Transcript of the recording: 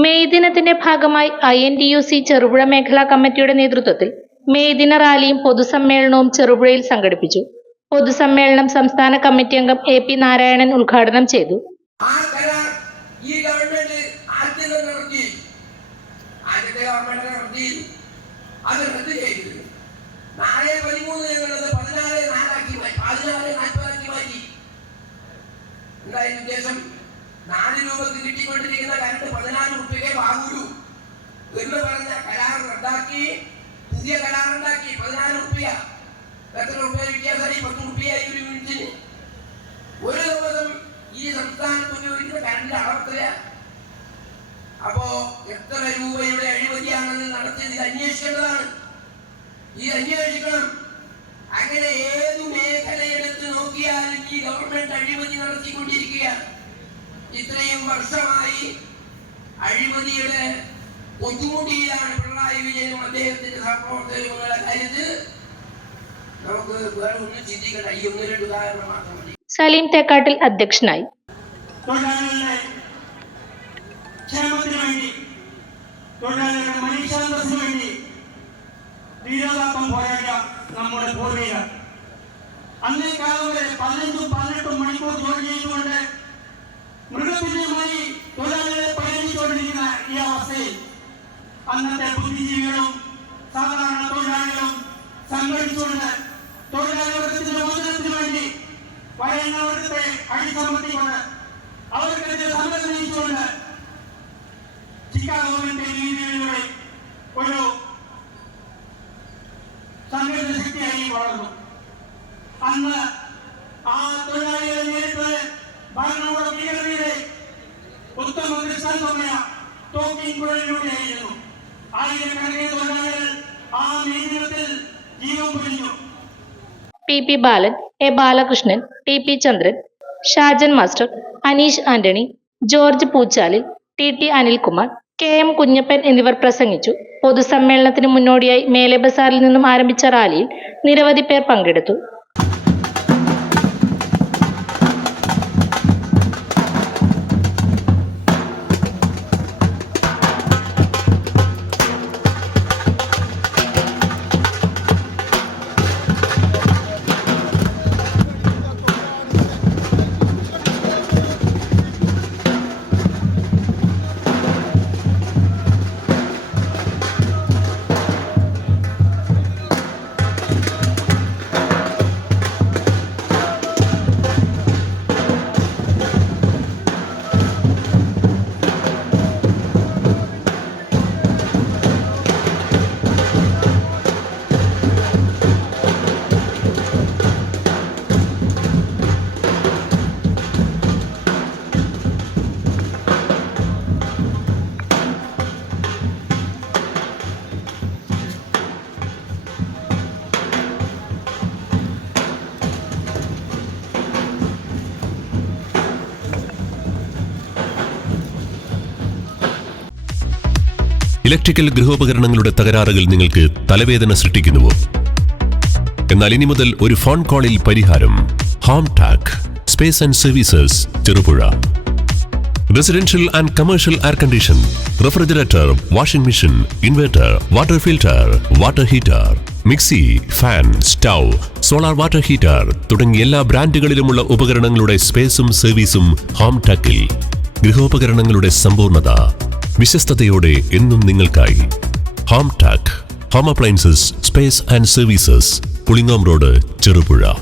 May ദിനത്തിന്റെ ഭാഗമായി INTUC Cherupuzha മേഖലാ കമ്മിറ്റിയുടെ നേതൃത്വത്തിൽ മെയ് ദിന റാലിയും പൊതുസമ്മേളനവും ചെറുപുഴയിൽ സംഘടിപ്പിച്ചു. പൊതുസമ്മേളനം സംസ്ഥാന കമ്മിറ്റി അംഗം AP നാരായണൻ ഉദ്ഘാടനം ചെയ്തു. കിട്ടിക്കൊണ്ടിരിക്കുന്ന കരണ്ട് 14 രൂപയ്ക്ക് വാങ്ങൂ എന്ന് പറഞ്ഞ കരാർ റദ്ദാക്കി പുതിയ കരാറുണ്ടാക്കി 14 രൂപ. എത്ര രൂപ വ്യത്യാസമായി? 10 രൂപയായി ഒരു യൂണിറ്റിന്. ഒരു ദിവസം ഈ സംസ്ഥാനത്ത് ഉപയോഗിക്കുന്ന കരണ്ട് അളവത്തില്ല. അപ്പോ എത്ര രൂപയുടെ അഴിമതിയാണെന്ന് നടത്തിയത് അന്വേഷിക്കേണ്ടതാണ്. ഇത് അന്വേഷിക്കണം. അങ്ങനെ ഏതു മേഖലയെടുത്ത് നോക്കിയാലും ഈ ഗവൺമെന്റ് അഴിമതി നടത്തിക്കൊണ്ടിരിക്കുകയാണ്. ഇത്രയും വർഷമായി അഴിമതിയുടെ ബുദ്ധിമുട്ടിയിലാണ് പിണറായി വിജയനും അദ്ദേഹത്തിന്റെ സഹപ്രവർത്തകരുടെ കാര്യത്തിൽ. നമുക്ക് വേറെ ഒന്നും ചിന്തിക്കണ്ട. ഈ 1-2 ഉദാഹരണം മാത്രം മതി. സലീം തേക്കാട്ടിൽ അധ്യക്ഷനായി. തൊഴിലാളികളുടെ ക്ഷേമത്തിന് വേണ്ടി, തൊഴിലാളികളുടെ മനുഷ്യാന്തസ്സിന് വേണ്ടി വീരോദാത്തം പോരാടിയ നമ്മുടെ പൂർവികർ അന്നേ കാലം വരെ 15-18 മണിക്കൂർ ജോലി ചെയ്തുകൊണ്ട് മൃഗതുല്യമായി തൊഴിലാളികളെ പരിഗണിച്ചുകൊണ്ടിരിക്കുന്ന ഈ അവസ്ഥയിൽ അന്നത്തെ ബുദ്ധിജീവികളും സാധാരണ തൊഴിലാളികളും സംഘടിച്ചുകൊണ്ട് തൊഴിലാളി വർഗത്തിന്റെ മോചനത്തിന് വേണ്ടി വരേണ്ട വർഗത്തെ അടിച്ചമർത്തിക്കൊണ്ട് അവർക്കെതിരെ സമരം നയിച്ചുകൊണ്ട് ചിക്കാഗോവിന്റെ രീതികളിലൂടെ ഒരു സംഘടിത ശക്തിയായി വളർന്നു. അന്ന് ആ തൊഴിലാളികളെ നേരിട്ടത് ഭരണകൂട ഭീകരതയുടെ ഉത്തമ ദൃഷ്ടാന്തമായ ടോക്കിംഗ് കുഴലിലൂടെയായിരുന്നു. ആയിരക്കണക്കിന് തൊഴിലാളികൾ ആ മേഖലത്തിൽ ജീവൻ പൊലിഞ്ഞു. PP Balan, A Balakrishnan, TP Chandran, Shajan master, Aneesh Antony, George Poochalil, TT Anilkumar, KM Kunjappan എന്നിവർ പ്രസംഗിച്ചു. പൊതുസമ്മേളനത്തിന് മുന്നോടിയായി മേലെ ബസാറിൽ നിന്നും ആരംഭിച്ച റാലിയിൽ നിരവധി പേർ പങ്കെടുത്തു. ഇലക്ട്രിക്കൽ ഗൃഹോപകരണങ്ങളുടെ തകരാറുകൾ നിങ്ങൾക്ക് തലവേദന സൃഷ്ടിക്കുന്നുവോ? എന്നാൽ ഇനി മുതൽ ഒരു ഫോൺ കോളിൽ പരിഹാരം. Home Tak space and services, Cherupuzha. Residential and commercial air condition, refrigerator, washing machine, inverter, water filter, water heater, mixie, fan, stove, solar water heater തുടങ്ങിയ എല്ലാ ബ്രാൻഡുകളിലുമുള്ള ഉപകരണങ്ങളുടെ സ്പേസും സർവീസും ഹോം ടാക്കിൽ. ഗൃഹോപകരണങ്ങളുടെ സമ്പൂർണ്ണത വിശ്വസ്തയോടെ എന്നും നിങ്ങൾക്കായി. Home Tak, home appliances, space and services, Pulingome road, Cherupuzha.